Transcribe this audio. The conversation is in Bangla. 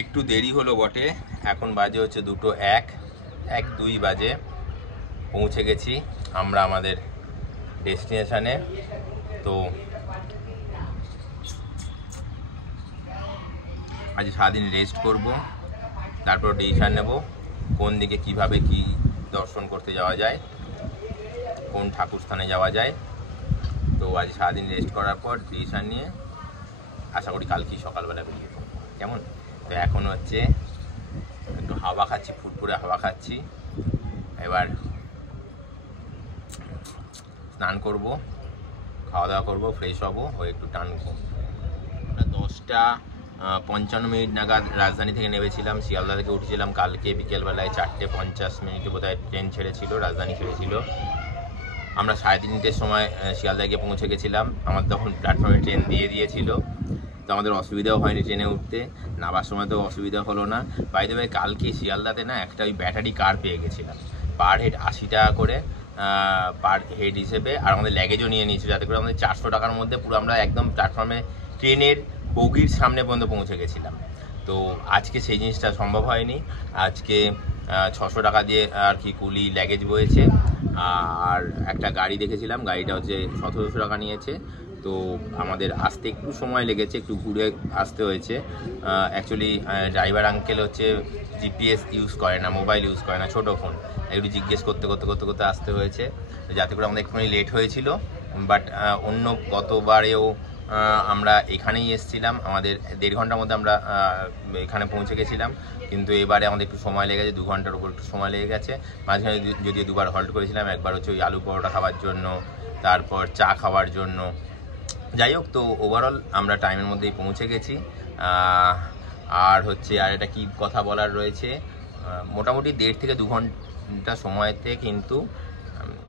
একটু দেরি হলো বটে, এখন বাজে হচ্ছে 2:01 বাজে। পৌঁছে গেছি আমরা আমাদের ডেস্টিনেশনে। তো আজ সারাদিন রেস্ট করব, তারপর ডিসিশন নেব কোন দিকে কিভাবে কি দর্শন করতে যাওয়া যায়, কোন ঠাকুর স্থানে যাওয়া যায়। তো আজ সারাদিন রেস্ট করার পর ডিসিশন নিয়ে আশা করি কালকেই সকালবেলা বেরিয়ে পড়ব। কেমন? তো এখন হচ্ছে একটু হাওয়া খাচ্ছি, ফুটফুটে হাওয়া খাচ্ছি। এবার স্নান করব, খাওয়া দাওয়া করবো, ফ্রেশ হবো, হয়ে একটু টানবো। আমরা 10:55 নাগাদ রাজধানী থেকে নেমেছিলাম। শিয়ালদা থেকে উঠেছিলাম কালকে বিকেলবেলায় 4:50 বোধহয় ট্রেন ছেড়েছিল, রাজধানী ছেড়েছিল। আমরা 3:30টার সময় শিয়ালদায় গিয়ে পৌঁছে গেছিলাম। আমার তখন প্ল্যাটফর্মে ট্রেন দিয়ে দিয়েছিল, তো আমাদের অসুবিধাও হয়নি ট্রেনে উঠতে। নামার সময় তো অসুবিধা হলো না। বাই দ্য ওয়ে, কালকে শিয়ালদাতে না একটা ওই ব্যাটারি কার পেয়ে গেছিলাম, পার হেড 80 টাকা করে পার হেড হিসেবে। আর আমাদের ল্যাগেজও নিয়ে নিয়েছিল, যাতে করে আমাদের 400 টাকার মধ্যে পুরো আমরা একদম প্ল্যাটফর্মে ট্রেনের বগির সামনে পর্যন্ত পৌঁছে গেছিলাম। তো আজকে সেই জিনিসটা সম্ভব হয়নি। আজকে 600 টাকা দিয়ে আর কি কুলি ল্যাগেজ বয়েছে। আর একটা গাড়ি দেখেছিলাম, গাড়িটা হচ্ছে 1700 টাকা নিয়েছে। তো আমাদের আসতে একটু সময় লেগেছে, একটু ঘুরে আসতে হয়েছে। অ্যাকচুয়ালি ড্রাইভার আঙ্কেল হচ্ছে জিপিএস ইউজ করে না, মোবাইল ইউজ করে না, ছোটো ফোন। একটু জিজ্ঞেস করতে করতে করতে করতে আসতে হয়েছে, যাতে করে আমাদের একটুখানি লেট হয়েছিল। বাট অন্য গতবারেও আমরা এখানেই এসেছিলাম, আমাদের 1.5 ঘন্টার মধ্যে আমরা এখানে পৌঁছে গেছিলাম। কিন্তু এবারে আমাদের একটু সময় লেগে গেছে, 2 ঘন্টার উপর একটু সময় লেগে গেছে। মাঝখানে যদিও 2বার হল্ট করেছিলাম, একবার হচ্ছে ওই আলু পরোটা খাওয়ার জন্য, তারপর চা খাওয়ার জন্য। যাই হোক, তো ওভারঅল আমরা টাইমের মধ্যেই পৌঁছে গেছি। আর হচ্ছে আর এটা কি কথা বলার রয়েছে, মোটামুটি 1.5 থেকে 2 ঘন্টা সময়তে কিন্তু